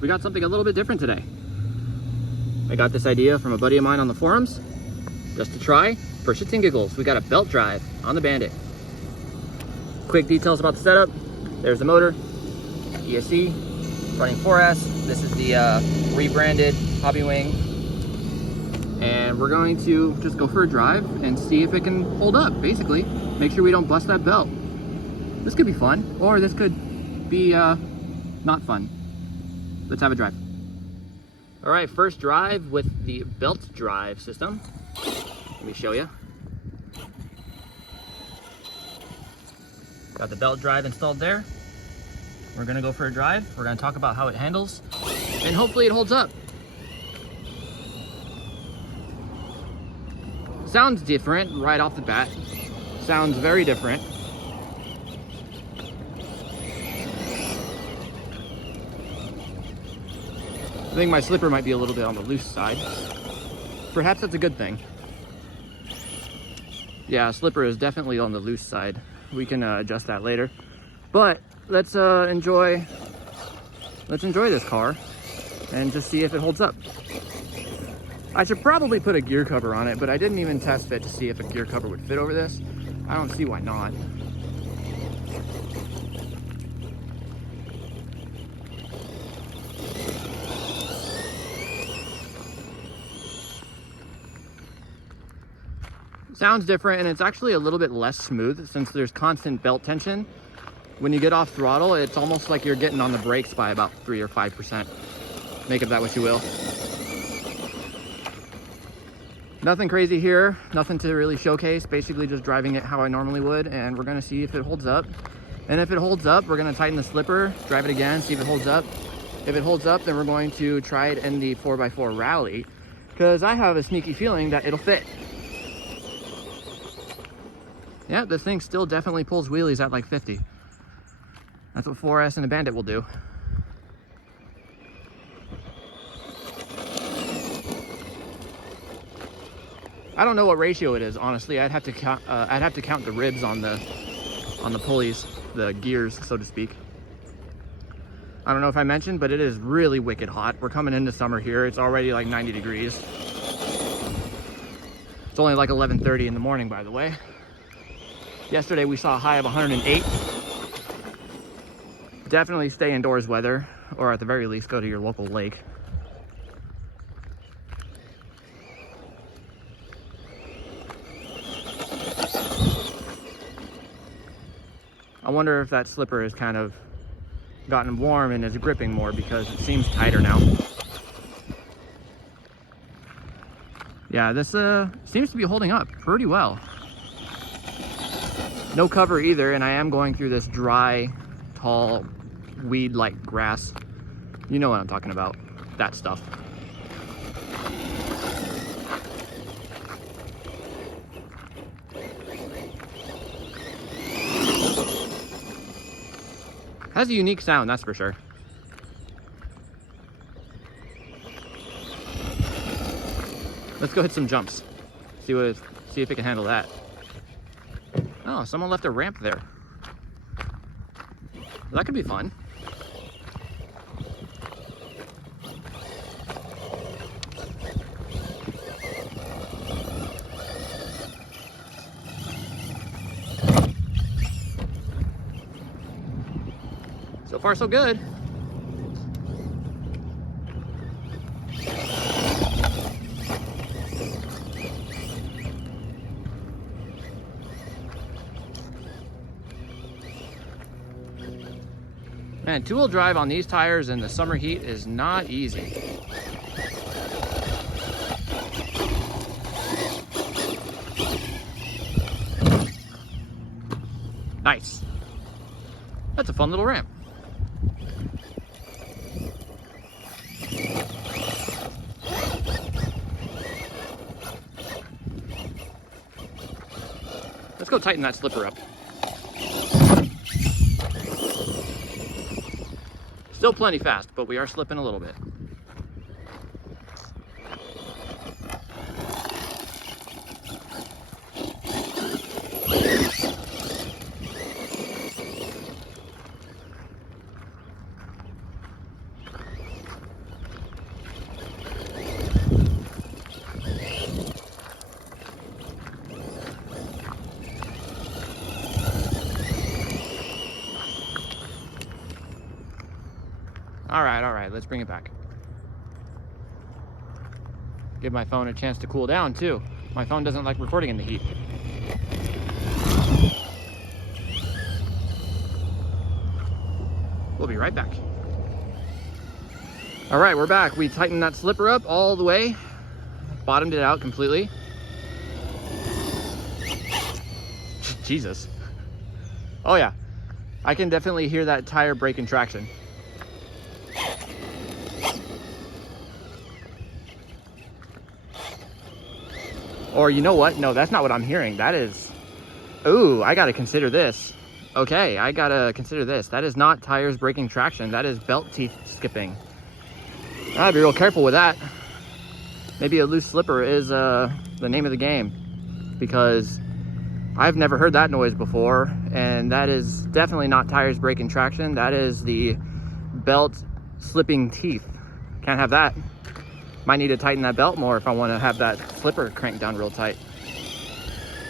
we got something a little bit different today. I got this idea from a buddy of mine on the forums, just to try, for shits and giggles. We got a belt drive on the Bandit. Quick details about the setup. There's the motor, ESC, running 4S. This is the rebranded Hobby Wing. And we're going to just go for a drive and see if it can hold up, basically. Make sure we don't bust that belt. This could be fun, or this could be not fun. Let's have a drive. All right, first drive with the belt drive system. Let me show you. Got the belt drive installed there. We're gonna go for a drive. We're gonna talk about how it handles, and hopefully it holds up. Sounds different right off the bat. Sounds very different. I think my slipper might be a little bit on the loose side. Perhaps that's a good thing. Yeah, slipper is definitely on the loose side. We can adjust that later. But let's enjoy this car and just see if it holds up. I should probably put a gear cover on it, but I didn't even test fit to see if a gear cover would fit over this. I don't see why not. Sounds different, and it's actually a little bit less smooth since there's constant belt tension. When you get off throttle, it's almost like you're getting on the brakes by about 3 or 5%. Make of that what you will. Nothing crazy here, nothing to really showcase, basically just driving it how I normally would, and we're gonna see if it holds up. And if it holds up, we're gonna tighten the slipper, drive it again, see if it holds up. If it holds up, then we're going to try it in the 4x4 rally, because I have a sneaky feeling that it'll fit. Yeah, this thing still definitely pulls wheelies at like 50. That's what 4S and a Bandit will do. I don't know what ratio it is, honestly. I'd have to count the ribs on the pulleys, the gears, so to speak. I don't know if I mentioned, but it is really wicked hot. We're coming into summer here. It's already like 90 degrees. It's only like 11:30 in the morning, by the way. Yesterday we saw a high of 108. Definitely stay indoors weather, or at the very least go to your local lake. I wonder if that slipper has kind of gotten warm and is gripping more because it seems tighter now. Yeah, this seems to be holding up pretty well. No cover either, and I am going through this dry, tall, weed-like grass. You know what I'm talking about, that stuff. Has a unique sound, that's for sure. Let's go hit some jumps. See if it can handle that. Oh, someone left a ramp there. That could be fun. So far, so good. Man, two-wheel drive on these tires in the summer heat is not easy. Nice. That's a fun little ramp. Let's go tighten that slipper up. Still plenty fast, but we are slipping a little bit. All right, let's bring it back. Give my phone a chance to cool down too. My phone doesn't like recording in the heat. We'll be right back. All right, we're back. We tightened that slipper up all the way, bottomed it out completely. Jesus. Oh yeah, I can definitely hear that tire braking traction. Or you know what? No, that's not what I'm hearing. That is, ooh, I gotta consider this. Okay, I gotta consider this. That is not tires braking traction. That is belt teeth skipping. I gotta be real careful with that. Maybe a loose slipper is the name of the game, because I've never heard that noise before, and that is definitely not tires braking traction. That is the belt slipping teeth. Can't have that. Might need to tighten that belt more if I want to have that slipper cranked down real tight.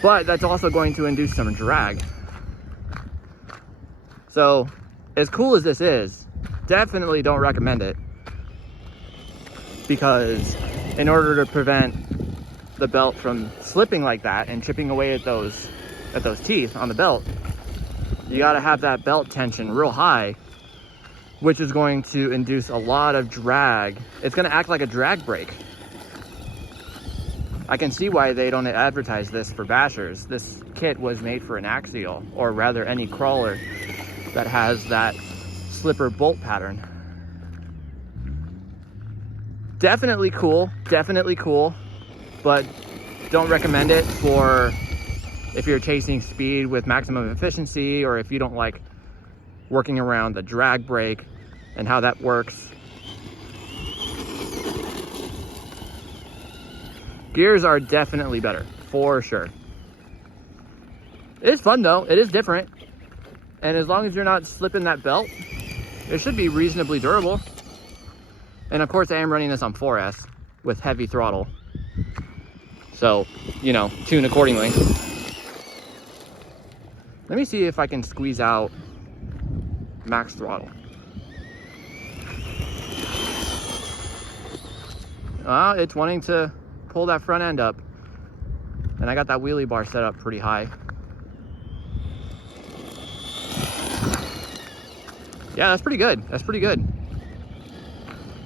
But that's also going to induce some drag. So, as cool as this is, definitely don't recommend it. Because in order to prevent the belt from slipping like that and chipping away at those teeth on the belt, you got to have that belt tension real high, which is going to induce a lot of drag. It's going to act like a drag brake. I can see why they don't advertise this for bashers. This kit was made for an axial, or rather any crawler that has that slipper bolt pattern. Definitely cool, but don't recommend it for if you're chasing speed with maximum efficiency, or if you don't like working around the drag brake and how that works. Gears are definitely better, for sure. It is fun though, it is different. And as long as you're not slipping that belt, it should be reasonably durable. And of course I am running this on 4S with heavy throttle. So, you know, tune accordingly. Let me see if I can squeeze out max throttle. It's wanting to pull that front end up, and I got that wheelie bar set up pretty high. Yeah, that's pretty good. That's pretty good.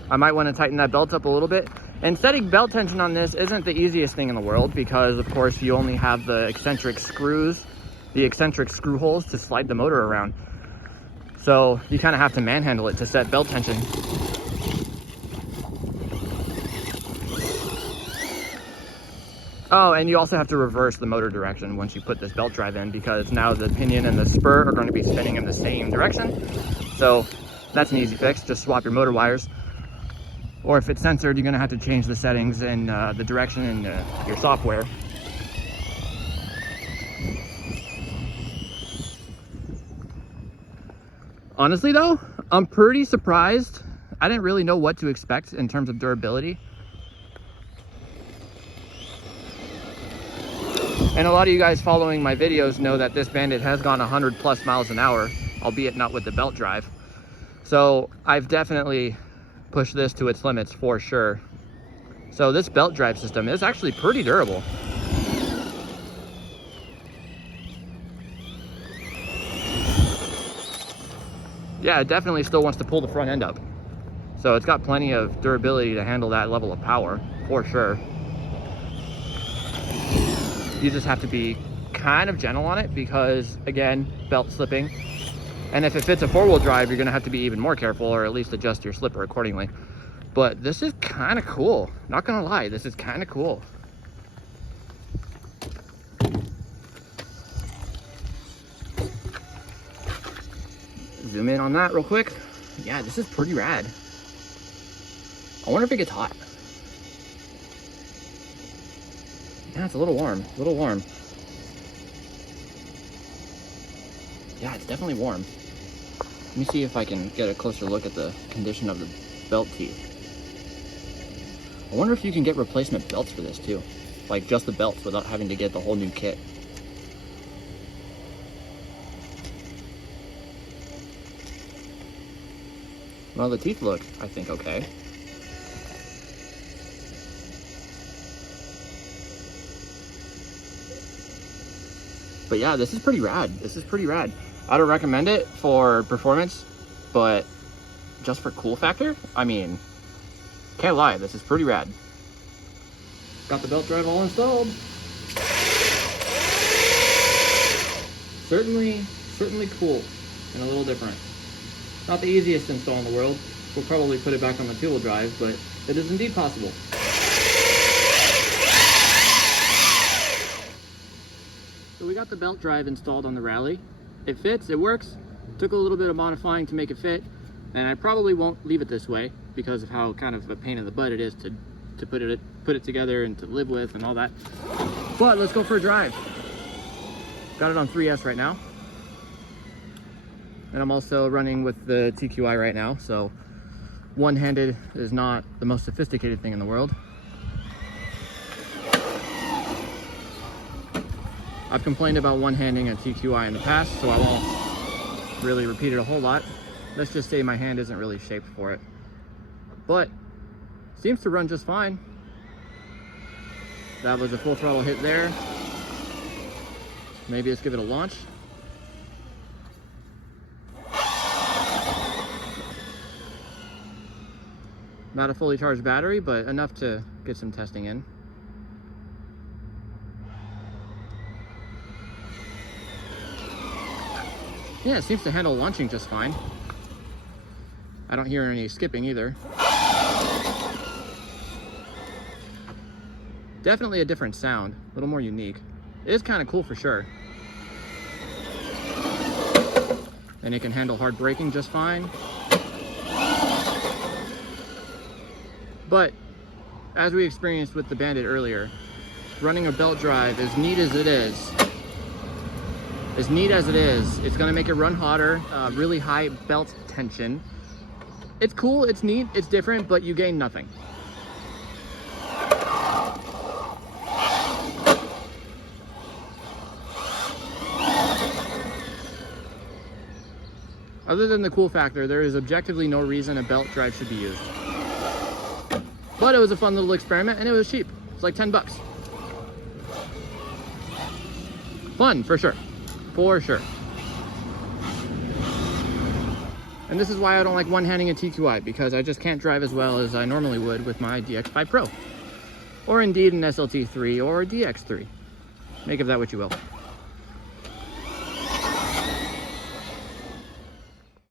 I might want to tighten that belt up a little bit. And setting belt tension on this isn't the easiest thing in the world, because of course you only have the eccentric screws, the eccentric screw holes to slide the motor around. So you kind of have to manhandle it to set belt tension. Oh, and you also have to reverse the motor direction once you put this belt drive in, because now the pinion and the spur are going to be spinning in the same direction. So that's an easy fix. Just swap your motor wires. Or if it's censored, you're going to have to change the settings and the direction in your software. Honestly though, I'm pretty surprised. I didn't really know what to expect in terms of durability. And a lot of you guys following my videos know that this Bandit has gone 100+ miles an hour, albeit not with the belt drive. So I've definitely pushed this to its limits for sure. So this belt drive system is actually pretty durable. Yeah, it definitely still wants to pull the front end up. So it's got plenty of durability to handle that level of power, for sure. You just have to be kind of gentle on it because, again, belt slipping. And if it fits a 4-wheel drive, you're gonna have to be even more careful, or at least adjust your slipper accordingly. But this is kind of cool. Not gonna lie, this is kind of cool. Zoom in on that real quick. Yeah, this is pretty rad. I wonder if it gets hot. Yeah, it's a little warm, a little warm. Yeah, it's definitely warm. Let me see if I can get a closer look at the condition of the belt teeth. I wonder if you can get replacement belts for this too. Like just the belts without having to get the whole new kit. Well, the teeth look, I think, okay. But yeah, this is pretty rad. This is pretty rad. I don't recommend it for performance, but just for cool factor, I mean, can't lie, this is pretty rad. Got the belt drive all installed. Certainly cool and a little different. Not the easiest install in the world. We'll probably put it back on the two-wheel drive, but it is indeed possible. So we got the belt drive installed on the Rally. It fits, it works. Took a little bit of modifying to make it fit, and I probably won't leave it this way because of how kind of a pain in the butt it is to put it together and to live with and all that. But let's go for a drive. Got it on 3S right now. And I'm also running with the TQI right now, so one-handed is not the most sophisticated thing in the world. I've complained about one-handing a TQI in the past, so I won't really repeat it a whole lot. Let's just say my hand isn't really shaped for it. But seems to run just fine. That was a full throttle hit there. Maybe let's give it a launch. Not a fully charged battery, but enough to get some testing in. Yeah, it seems to handle launching just fine. I don't hear any skipping either. Definitely a different sound, a little more unique. It is kind of cool for sure. And it can handle hard braking just fine. But as we experienced with the Bandit earlier, running a belt drive, as neat as it is, it's gonna make it run hotter, really high belt tension. It's cool, it's neat, it's different, but you gain nothing. Other than the cool factor, there is objectively no reason a belt drive should be used. But it was a fun little experiment and it was cheap. It's like 10 bucks. Fun, for sure. For sure. And this is why I don't like one-handing a TQI, because I just can't drive as well as I normally would with my DX5 Pro. Or indeed an SLT3 or a DX3. Make of that what you will.